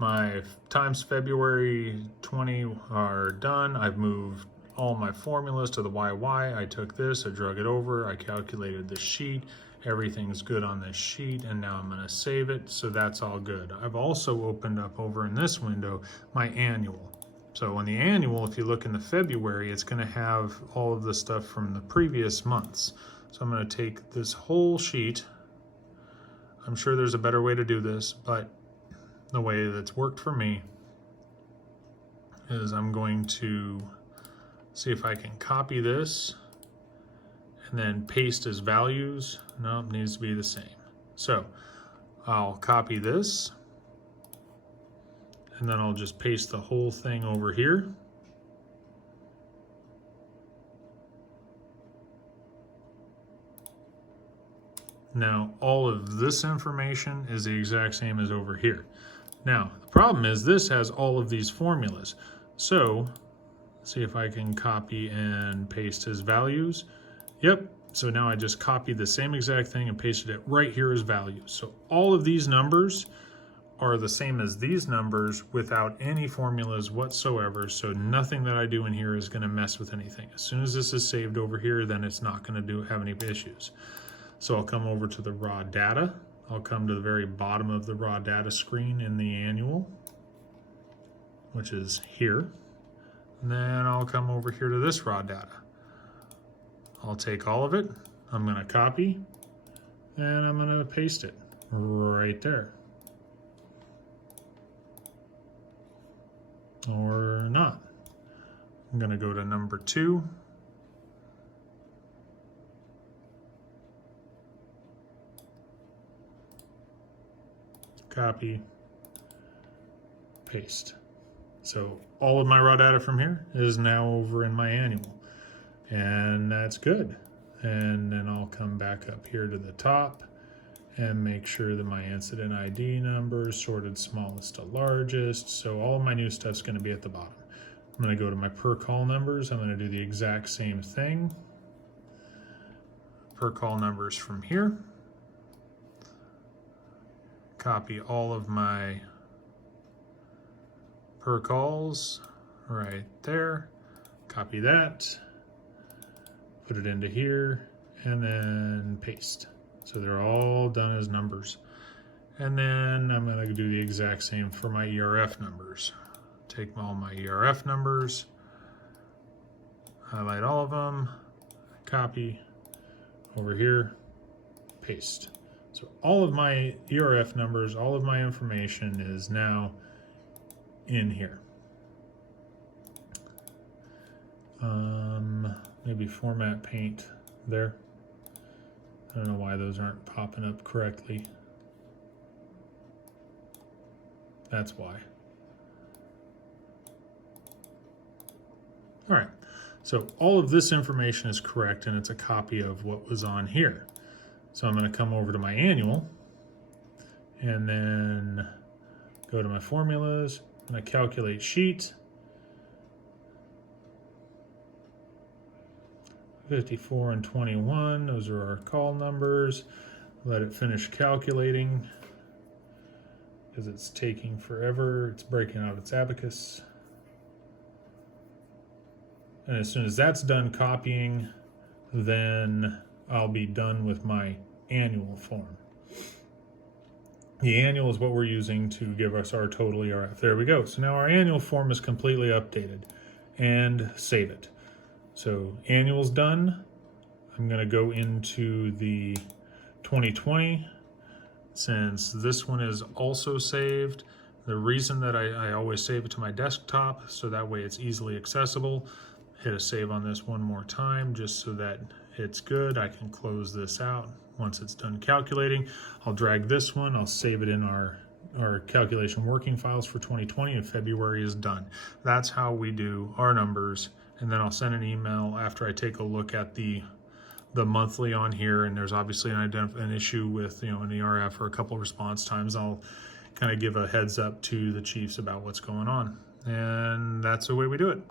My times February 20 are done. I've moved all my formulas to the YY. I took this, I drug it over, I calculated the sheet. Everything's good on this sheet, and now I'm going to save it, so that's all good. I've also opened up over in this window my annual. So on the annual, if you look in the February, it's going to have all of the stuff from the previous months. So I'm going to take this whole sheet. I'm sure there's a better way to do this, but the way that's worked for me is I'm going to see if I can copy this and then paste as values. No, it needs to be the same. So I'll copy this and then I'll just paste the whole thing over here. Now, all of this information is the exact same as over here. Now, the problem is this has all of these formulas. So, see if I can copy and paste his values. Yep, so now I just copied the same exact thing and pasted it right here as values. So all of these numbers are the same as these numbers without any formulas whatsoever. So nothing that I do in here is gonna mess with anything. As soon as this is saved over here, then it's not gonna have any issues. So I'll come over to the raw data. I'll come to the very bottom of the raw data screen in the annual, which is here. And then I'll come over here to this raw data. I'll take all of it, I'm gonna copy, and I'm gonna paste it right there. Or not. I'm gonna go to number 2. Copy, paste. So all of my raw data from here is now over in my annual, and that's good. And then I'll come back up here to the top and make sure that my incident ID number is sorted smallest to largest. So all of my new stuff's going to be at the bottom. I'm going to go to my per call numbers. I'm going to do the exact same thing. Per call numbers from here. Copy all of my per calls right there. Copy that. Put it into here and then paste. So they're all done as numbers. And then I'm going to do the exact same for my ERF numbers. Take all my ERF numbers, highlight all of them, copy over here, paste. So all of my ERF numbers, all of my information is now in here. Maybe format paint there. I don't know why those aren't popping up correctly. That's why. All right, so all of this information is correct and it's a copy of what was on here. So I'm going to come over to my annual and then go to my formulas. I'm going to calculate sheet. 54 and 21, those are our call numbers. Let it finish calculating because it's taking forever. It's breaking out its abacus. And as soon as that's done copying, then I'll be done with my annual form. The annual is what we're using to give us our total ERF. There we go. So now our annual form is completely updated, and save it. So annual's done. I'm going to go into the 2020. Since this one is also saved, the reason that I always save it to my desktop, so that way it's easily accessible. Hit a save on this one more time just so that it's good. I can close this out. Once it's done calculating, I'll drag this one, I'll save it in our calculation working files for 2020, and February is done. That's how we do our numbers. And then I'll send an email after I take a look at the monthly on here, and there's obviously an issue with an ERF or a couple response times. I'll kind of give a heads up to the chiefs about what's going on, and that's the way we do it.